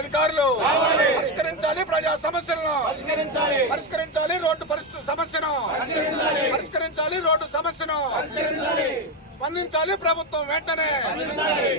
అధికారులు పరిష్కరించాలి, ప్రజా సమస్యలను పరిష్కరించాలి, రోడ్డు సమస్యను పరిష్కరించాలి, రోడ్డు సమస్యను స్పందించాలి ప్రభుత్వం వెంటనే,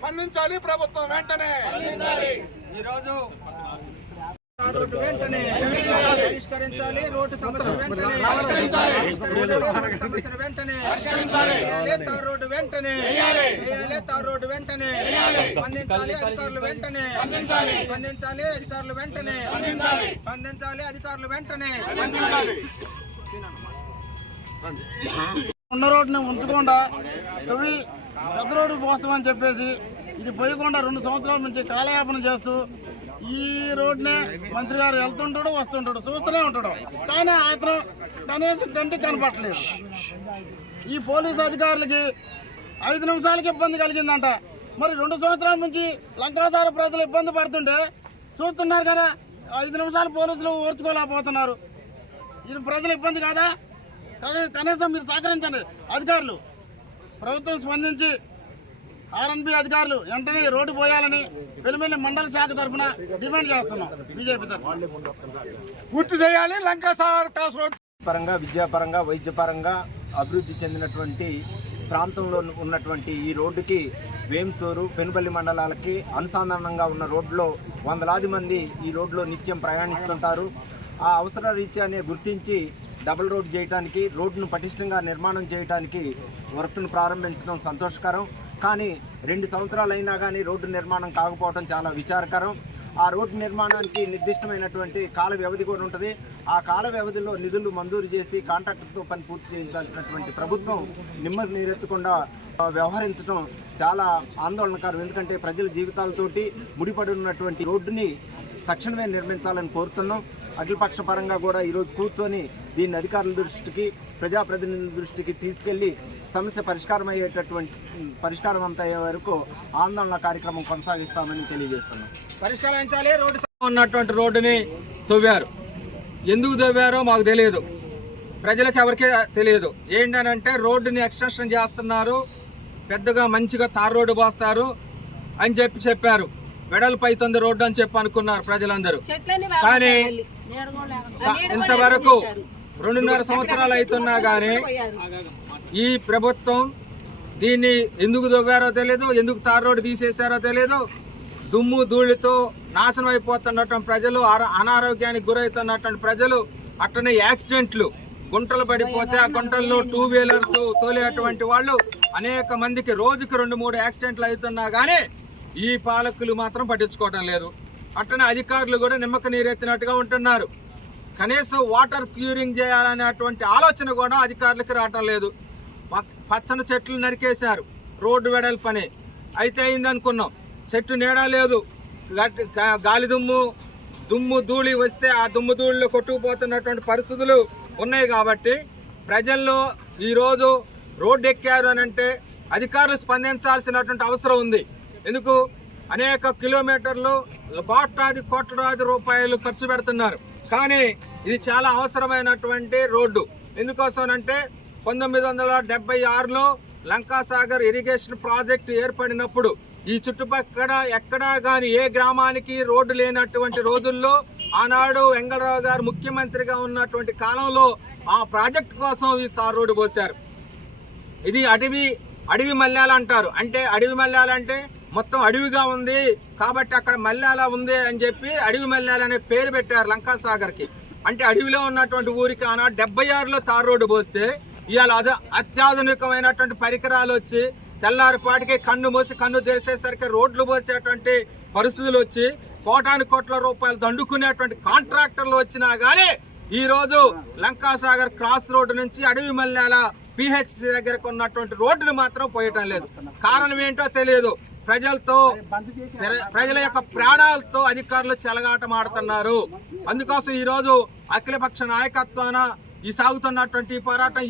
స్పందించాలి ప్రభుత్వం వెంటనే. ఈరోజు రోడ్డు వెంటనే పరిష్కరించాలి, రోడ్డు సమస్య వెంటనే సమస్య వెంటనే తార్ రోడ్డు వెంటనే తార్ రోడ్డు వెంటనే స్పందించాలి అధికారులు వెంటనే, స్పందించాలి అధికారులు వెంటనే, స్పందించాలి అధికారులు వెంటనే. ఉన్న రోడ్డుని ఉంచకుండా తవ్వి పెద్ద రోడ్డు పోస్తామని చెప్పేసి ఇది పోయకుండా 2 సంవత్సరాల నుంచి కాలయాపన చేస్తూ ఈ రోడ్నే మంత్రి గారు వెళ్తుంటాడు వస్తుంటాడు చూస్తూనే ఉంటాడు, కానీ అతను కనీసం కంటికి కనపడలేదు. ఈ పోలీసు అధికారులకి 5 నిమిషాలకి ఇబ్బంది కలిగిందంట. మరి 2 సంవత్సరాల నుంచి లంకాసార ప్రజలు ఇబ్బంది పడుతుంటే చూస్తున్నారు కదా, 5 నిమిషాలు పోలీసులు ఓర్చుకోలేకపోతున్నారు. ఇది ప్రజల ఇబ్బంది కాదా? కనీసం మీరు సహకరించండి అధికారులు. ప్రభుత్వం స్పందించి ఆర్ఎన్బి అధికారులు వెంటనే రోడ్డు పోయాలని వెలుమెల్లి మండల శాఖ తరఫున డిమాండ్ చేస్తున్నాం. బీజేపీ తరఫున పూర్తి చేయాలి లంకాసాగర్ క్రాస్ రోడ్. పరంగా, విద్యాపరంగా, వైద్యపరంగా అభివృద్ధి చెందినటువంటి ప్రాంతంలో ఉన్నటువంటి ఈ రోడ్డుకి వేంసూరు, పెనుపల్లి మండలాలకి అనుసంధానంగా ఉన్న రోడ్లో వందలాది మంది ఈ రోడ్లో నిత్యం ప్రయాణిస్తుంటారు. ఆ అవసర రీత్యానే గుర్తించి డబుల్ రోడ్ చేయడానికి, రోడ్డును పటిష్టంగా నిర్మాణం చేయడానికి వర్క్ను ప్రారంభించడం సంతోషకరం. కానీ 2 సంవత్సరాలు అయినా కానీ రోడ్డు నిర్మాణం కాకపోవడం చాలా విచారకరం. ఆ రోడ్డు నిర్మాణానికి నిర్దిష్టమైనటువంటి కాల వ్యవధి కూడా ఉంటుంది. ఆ కాల వ్యవధిలో నిధులు మంజూరు చేసి కాంట్రాక్టర్తో పని పూర్తి చేయించాల్సినటువంటి ప్రభుత్వం నిమ్మకు నీరెత్తకుండా వ్యవహరించడం చాలా ఆందోళనకరం. ఎందుకంటే ప్రజల జీవితాలతోటి ముడిపడి ఉన్నటువంటి రోడ్డుని తక్షణమే నిర్మించాలని కోరుతున్నాం. అఖిలపక్ష పరంగా కూడా ఈరోజు కూర్చొని దీన్ని అధికారుల దృష్టికి, ప్రజాప్రతినిధుల దృష్టికి తీసుకెళ్లి సమస్య పరిష్కారం అంత అయ్యే వరకు ఆందోళన కార్యక్రమం కొనసాగిస్తామని తెలియజేస్తున్నాం. పరిష్కరించాలి. రోడ్డు ఉన్నటువంటి రోడ్డుని తవ్వారు. ఎందుకు తవ్వారో మాకు తెలియదు, ప్రజలకు ఎవరికీ తెలియదు. ఏంటనంటే రోడ్డుని ఎక్స్టెన్షన్ చేస్తున్నారు, పెద్దగా మంచిగా తార్ రోడ్డు పోస్తారు అని చెప్పారు. వెడల్పు అవుతుంది రోడ్డు అని చెప్పి అనుకున్నారు ప్రజలందరూ. కానీ ఇంతవరకు 2.5 సంవత్సరాలు అవుతున్నా కానీ ఈ ప్రభుత్వం దీన్ని ఎందుకు తవ్వారో తెలియదు, ఎందుకు తార్ రోడ్డు తీసేశారో తెలియదు. దుమ్ము ధూళితో నాశనం అయిపోతున్నటువంటి ప్రజలు, అనారోగ్యానికి గురవుతున్నటువంటి ప్రజలు, అట్లనే యాక్సిడెంట్లు, గుంటలు పడిపోతే ఆ గుంటల్లో 2 వీలర్స్ తోలేటువంటి వాళ్ళు అనేక మందికి రోజుకి 2-3 యాక్సిడెంట్లు అవుతున్నా కానీ ఈ పాలకులు మాత్రం పట్టించుకోవడం లేదు. అట్లనే అధికారులు కూడా నిమ్మక నీరెత్తినట్టుగా ఉంటున్నారు. కనీసం వాటర్ క్యూరింగ్ చేయాలనేటువంటి ఆలోచన కూడా అధికారులకు రావటం లేదు. పచ్చని చెట్లు నరికేశారు, రోడ్డు వెడల్ పని అయితే అయిందనుకున్నాం. చెట్టు నీడ లేదు, గాలి దుమ్ము ధూళి వస్తే ఆ దుమ్ము ధూళిలో కొట్టుకుపోతున్నటువంటి పరిస్థితులు ఉన్నాయి. కాబట్టి ప్రజల్లో ఈరోజు రోడ్డు ఎక్కారు అని అంటే అధికారులు స్పందించాల్సినటువంటి అవసరం ఉంది. ఎందుకు అనేక కిలోమీటర్లు కోట్లాది రూపాయలు ఖర్చు పెడుతున్నారు. కానీ ఇది చాలా అవసరమైనటువంటి రోడ్డు. ఎందుకోసం అంటే 1976లో లంకాసాగర్ ఇరిగేషన్ ప్రాజెక్టు ఏర్పడినప్పుడు ఈ చుట్టుపక్కల ఎక్కడా కానీ ఏ గ్రామానికి రోడ్డు లేనటువంటి రోజుల్లో ఆనాడు వెంగళరావు గారు ముఖ్యమంత్రిగా ఉన్నటువంటి కాలంలో ఆ ప్రాజెక్టు కోసం ఈ తార్ రోడ్డు పోశారు. ఇది అడవి మల్యాల అంటారు. అంటే అడవి మల్యాల అంటే మొత్తం అడవిగా ఉంది కాబట్టి అక్కడ మల్యాల ఉంది అని చెప్పి అడవి మల్యాల అనే పేరు పెట్టారు లంకాసాగర్కి. అంటే అడవిలో ఉన్నటువంటి ఊరికి ఆనాడు 76లో తార్ రోడ్డు పోస్తే ఇవాళ అత్యాధునికమైనటువంటి పరికరాలు వచ్చి తెల్లారిపాటికి కన్ను మూసి కన్ను తెరిసేసరికి రోడ్లు పోసేటువంటి పరిస్థితులు వచ్చి కోట్ల రూపాయలు దండుకునేటువంటి కాంట్రాక్టర్లు వచ్చినా కానీ ఈరోజు లంకాసాగర్ క్రాస్ రోడ్డు నుంచి అడవి మల్యాల పిహెచ్సి దగ్గరకు ఉన్నటువంటి రోడ్డును మాత్రం పోయటం లేదు. కారణం ఏంటో తెలియదు. ప్రజల యొక్క ప్రాణాలతో అధికారులు చెలగాటమాడుతున్నారు. అందుకోసం ఈరోజు అఖిలపక్ష నాయకత్వాన ఈ సాగుతున్నటువంటి పోరాటం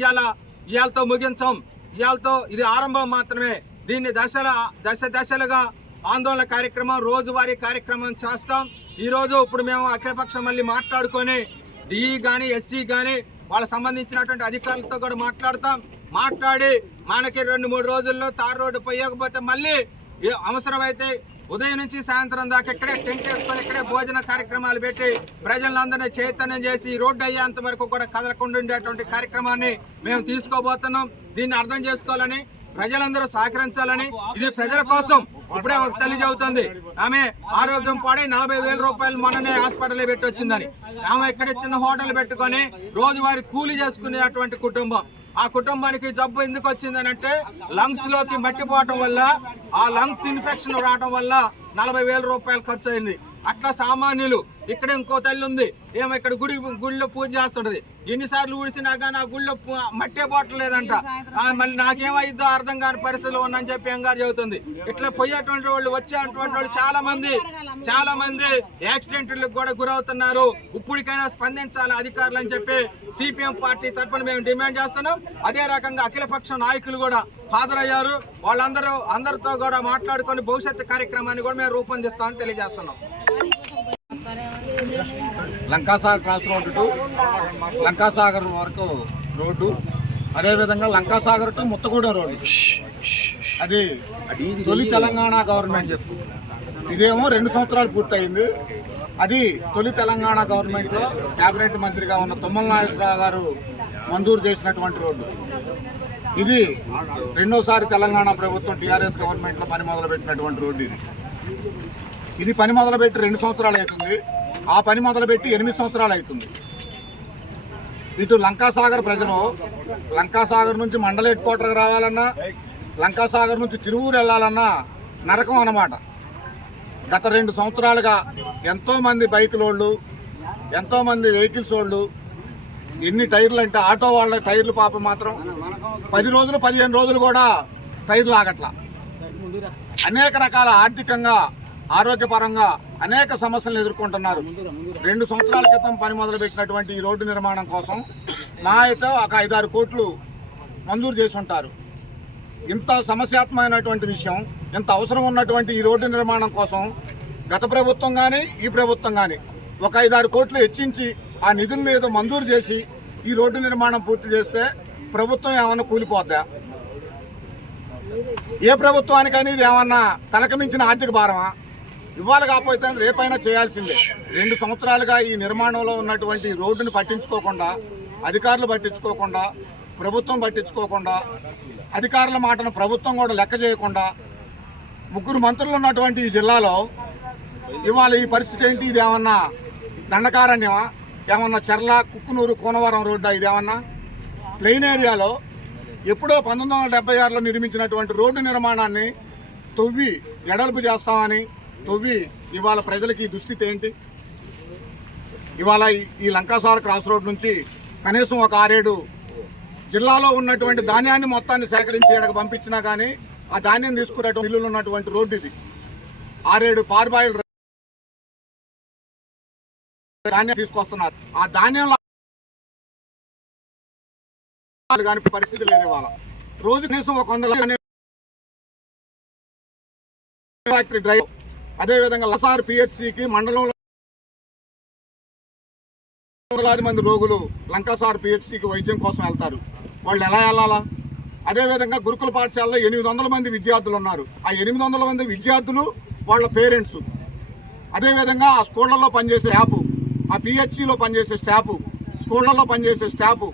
ఇవాళతో ముగించం. ఇవాళతో ఇది ఆరంభం మాత్రమే. దీన్ని దశలుగా ఆందోళన కార్యక్రమం, రోజువారీ కార్యక్రమం చేస్తాం. ఈరోజు ఇప్పుడు మేము అఖిలపక్షం మళ్ళీ మాట్లాడుకొని డిఈ కానీ ఎస్సీ కానీ వాళ్ళకి సంబంధించినటువంటి అధికారులతో కూడా మాట్లాడి మనకి 2-3 రోజుల్లో తార్ రోడ్డు పోయకపోతే మళ్ళీ అవసరమైతే ఉదయం నుంచి సాయంత్రం దాకా ఇక్కడే టెంట్ వేసుకొని ఇక్కడే భోజన కార్యక్రమాలు పెట్టి ప్రజలందరినీ చైతన్యం చేసి రోడ్డు అయ్యేంత వరకు కూడా కదలకుండా ఉండేటువంటి కార్యక్రమాన్ని మేము తీసుకోబోతున్నాం. దీన్ని అర్థం చేసుకోవాలని, ప్రజలందరూ సహకరించాలని. ఇది ప్రజల కోసం. ఇప్పుడే ఒక తల్లి చెబుతుంది, ఆమె ఆరోగ్యం పాడై 40,000 రూపాయలు మొన్ననే హాస్పిటల్ పెట్టి వచ్చిందని. ఆమె ఇక్కడ చిన్న హోటల్ పెట్టుకొని రోజువారీ కూలీ చేసుకునేటువంటి కుటుంబం. ఆ కుటుంబానికి జబ్బు ఎందుకు వచ్చిందని అంటే లంగ్స్ లోకి మట్టిపోవటం వల్ల, ఆ లంగ్స్ ఇన్ఫెక్షన్ రావడం వల్ల 40,000 రూపాయలు ఖర్చు అయింది. అట్లా సామాన్యులు. ఇక్కడ ఇంకో తల్లి ఉంది, ఏమో ఇక్కడ గుడిలో పూజ చేస్తుంటది. ఎన్నిసార్లు ఊడిసినా కానీ ఆ గుళ్ళో మట్టే పోవట్లేదంట. మళ్ళీ నాకేమైద్దో అర్థం కాని పరిస్థితులు ఉన్నాయని చెప్పి ఏం గారు చెబుతుంది. ఇట్లా పోయేటువంటి వాళ్ళు, వచ్చేటువంటి వాళ్ళు చాలా మంది యాక్సిడెంట్లకు కూడా గురవుతున్నారు. ఇప్పటికైనా స్పందించాలి అధికారులు అని చెప్పి సిపిఎం పార్టీ తరఫున మేము డిమాండ్ చేస్తున్నాం. అదే రకంగా అఖిలపక్ష నాయకులు కూడా హాజరయ్యారు. అందరితో కూడా మాట్లాడుకొని భవిష్యత్తు కార్యక్రమాన్ని కూడా మేము రూపొందిస్తామని తెలియజేస్తున్నాం. Lankasagar cross road to Lankasagar వరకు రోడ్డు, అదేవిధంగా లంకాసాగర్ టు ముత్తగూడెం రోడ్డు. అది తొలి తెలంగాణ గవర్నమెంట్. ఇదేమో 2 సంవత్సరాలు పూర్తయింది. అది తొలి తెలంగాణ గవర్నమెంట్లో కేబినెట్ మంత్రిగా ఉన్న తుమ్మల నాగేశ్వరరావు గారు మంజూరు చేసినటువంటి రోడ్డు. ఇది రెండోసారి తెలంగాణ ప్రభుత్వం టీఆర్ఎస్ గవర్నమెంట్లో పని మొదలుపెట్టినటువంటి రోడ్డు. ఇది పని మొదలుపెట్టి 2 సంవత్సరాలు అవుతుంది. ఆ పని మొదలుపెట్టి 8 సంవత్సరాలు అవుతుంది. ఇటు లంకాసాగర్ ప్రజలు లంకాసాగర్ నుంచి మండల హెడ్ క్వార్టర్కి రావాలన్నా, లంకాసాగర్ నుంచి తిరువూరు వెళ్ళాలన్నా నరకం అన్నమాట. గత 2 సంవత్సరాలుగా ఎంతోమంది బైకులోళ్ళు, ఎంతోమంది వెహికల్స్ వాళ్ళు, ఎన్ని టైర్లు అంటే ఆటో వాళ్ళ టైర్లు పాపం మాత్రం 10 రోజులు 15 రోజులు కూడా టైర్లు ఆగట్లా. అనేక రకాల ఆర్థికంగా, ఆరోగ్యపరంగా అనేక సమస్యలను ఎదుర్కొంటున్నారు. 2 సంవత్సరాల క్రితం పని మొదలుపెట్టినటువంటి ఈ రోడ్డు నిర్మాణం కోసం మా అయితే ఒక 5-6 కోట్లు మంజూరు చేసి ఉంటారు. ఇంత సమస్యాత్మకమైనటువంటి విషయం, ఇంత అవసరం ఉన్నటువంటి ఈ రోడ్డు నిర్మాణం కోసం గత ప్రభుత్వం కానీ ఈ ప్రభుత్వం కానీ ఒక 5-6 కోట్లు హెచ్చించి ఆ నిధులను ఏదో మంజూరు చేసి ఈ రోడ్డు నిర్మాణం పూర్తి చేస్తే ప్రభుత్వం ఏమన్నా కూలిపోద్దా? ఏ ప్రభుత్వానికైనా ఇది ఏమన్నా తలకమించిన ఆర్థిక భారమా? ఇవాళ కాకపోతే రేపైనా చేయాల్సిందే. 2 సంవత్సరాలుగా ఈ నిర్మాణంలో ఉన్నటువంటి రోడ్డును పట్టించుకోకుండా, అధికారులు పట్టించుకోకుండా, ప్రభుత్వం పట్టించుకోకుండా, అధికారుల మాటను ప్రభుత్వం కూడా లెక్క చేయకుండా 3 మంత్రులు ఉన్నటువంటి ఈ జిల్లాలో ఇవాళ ఈ పరిస్థితి ఏంటి? ఇది ఏమన్నా దండకారణ్యమా? ఏమన్నా చెర్ల, కుక్కునూరు, కోనవరం రోడ్డా? ఇది ఏమన్నా ప్లెయిన్ ఏరియాలో ఎప్పుడో 1976లో నిర్మించినటువంటి రోడ్డు నిర్మాణాన్ని తవ్వి ఎడల్పు చేస్తామని తవ్వి ఇవాళ ప్రజలకి ఈ దుస్థితి ఏంటి? ఇవాళ ఈ లంకాసాగర్ క్రాస్ రోడ్ నుంచి కనీసం ఒక 6-7 జిల్లాలో ఉన్నటువంటి ధాన్యాన్ని మొత్తాన్ని సేకరించి ఇక్కడికి పంపించినా కానీ ఆ ధాన్యం తీసుకునేటువంటి మిల్లులు ఉన్నటువంటి రోడ్డు ఇది. 6-7 పార్బాయిల్ ధాన్యం తీసుకొస్తున్నారు. ఆ ధాన్యంలో కానీ పరిస్థితి లేదు. ఇవాళ రోజు కనీసం ఒక 100 ఫ్యాక్టరీ డ్రైవ్, అదేవిధంగా లసార్ పిహెచ్సికి మండలంలో వందలాది మంది రోగులు లంకాసాగర్ పిహెచ్సికి వైద్యం కోసం వెళ్తారు. వాళ్ళు ఎలా వెళ్ళాలా? అదేవిధంగా గురుకుల పాఠశాలలో 800 మంది విద్యార్థులు ఉన్నారు. ఆ 800 మంది విద్యార్థులు వాళ్ళ పేరెంట్స్, అదేవిధంగా ఆ స్కూళ్లలో పనిచేసే స్టాఫ్, ఆ పిహెచ్సిలో పనిచేసే స్టాఫ్, స్కూళ్లలో పనిచేసే స్టాఫ్,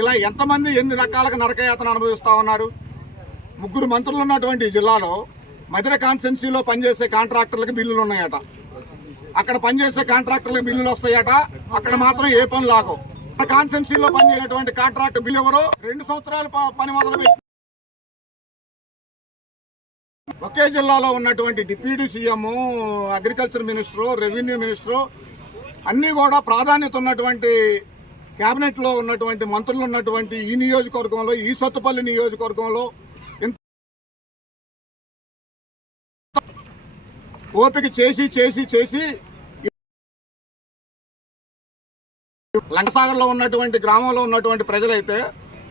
ఇలా ఎంతమంది ఎన్ని రకాలుగా నరకయాతన అనుభవిస్తూ ఉన్నారు. 3 మంత్రులు ఉన్నటువంటి జిల్లాలో మధుర కాన్స్టిట్యున్సీలో పనిచేసే కాంట్రాక్టర్లకు బిల్లులు ఉన్నాయట. అక్కడ పనిచేసే కాంట్రాక్టర్లకు బిల్లులు వస్తాయట. అక్కడ మాత్రం ఏ పని లాగో. కాన్స్టిట్యున్సీలో పనిచేసేటువంటి కాంట్రాక్ట్ బిల్లు ఎవరో 2 సంవత్సరాలు పని మొదలుపెట్టి ఒకే జిల్లాలో ఉన్నటువంటి deputy CM, agriculture minister, revenue minister అన్నీ కూడా ప్రాధాన్యత ఉన్నటువంటి కేబినెట్లో ఉన్నటువంటి మంత్రులు ఉన్నటువంటి ఈ నియోజకవర్గంలో, ఈ సత్తుపల్లి నియోజకవర్గంలో ఓపిక చేసి లంకసాగర్లో ఉన్నటువంటి గ్రామంలో ఉన్నటువంటి ప్రజలైతే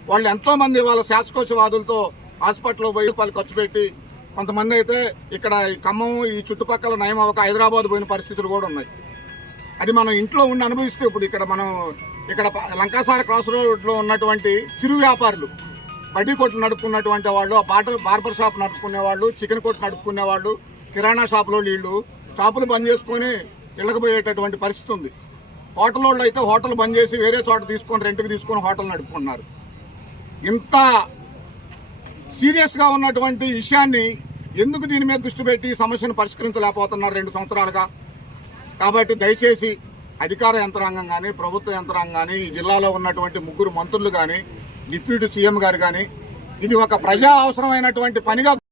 వాళ్ళు ఎంతోమంది వాళ్ళ శాసకోశవాదులతో హాస్పిటల్లో పోయి రూపాయలు ఖర్చు పెట్టి, కొంతమంది అయితే ఇక్కడ ఈ ఖమ్మం ఈ చుట్టుపక్కల నయం ఒక హైదరాబాద్ పోయిన పరిస్థితులు కూడా ఉన్నాయి. అది మనం ఇంట్లో ఉండి అనుభవిస్తే ఇప్పుడు ఇక్కడ లంకాసాగర్ క్రాస్ రోడ్లో ఉన్నటువంటి చిరు వ్యాపారులు, బడ్డీ కొట్లు నడుపుకున్నటువంటి వాళ్ళు, బార్బర్ షాప్ నడుపుకునే వాళ్ళు, చికెన్ కొట్టు నడుపుకునే వాళ్ళు, కిరాణా షాపులో వీళ్ళు షాపులు బంద్ చేసుకొని ఇళ్ళకి పోయేటటువంటి పరిస్థితి ఉంది. హోటల్ వాళ్ళు అయితే హోటల్ బంద్ చేసి వేరే చోట తీసుకొని రెంట్కి తీసుకొని హోటల్ నడుపుకుంటున్నారు. ఇంత సీరియస్గా ఉన్నటువంటి విషయాన్ని ఎందుకు దీని మీద దృష్టి పెట్టి సమస్యను పరిష్కరించలేకపోతున్నారు 2 సంవత్సరాలుగా? కాబట్టి దయచేసి అధికార యంత్రాంగం కానీ, ప్రభుత్వ యంత్రాంగం కానీ, ఈ జిల్లాలో ఉన్నటువంటి 3 మంత్రులు కానీ, డిప్యూటీ సీఎం గారు కానీ ఇది ఒక ప్రజా అవసరమైనటువంటి పనిగా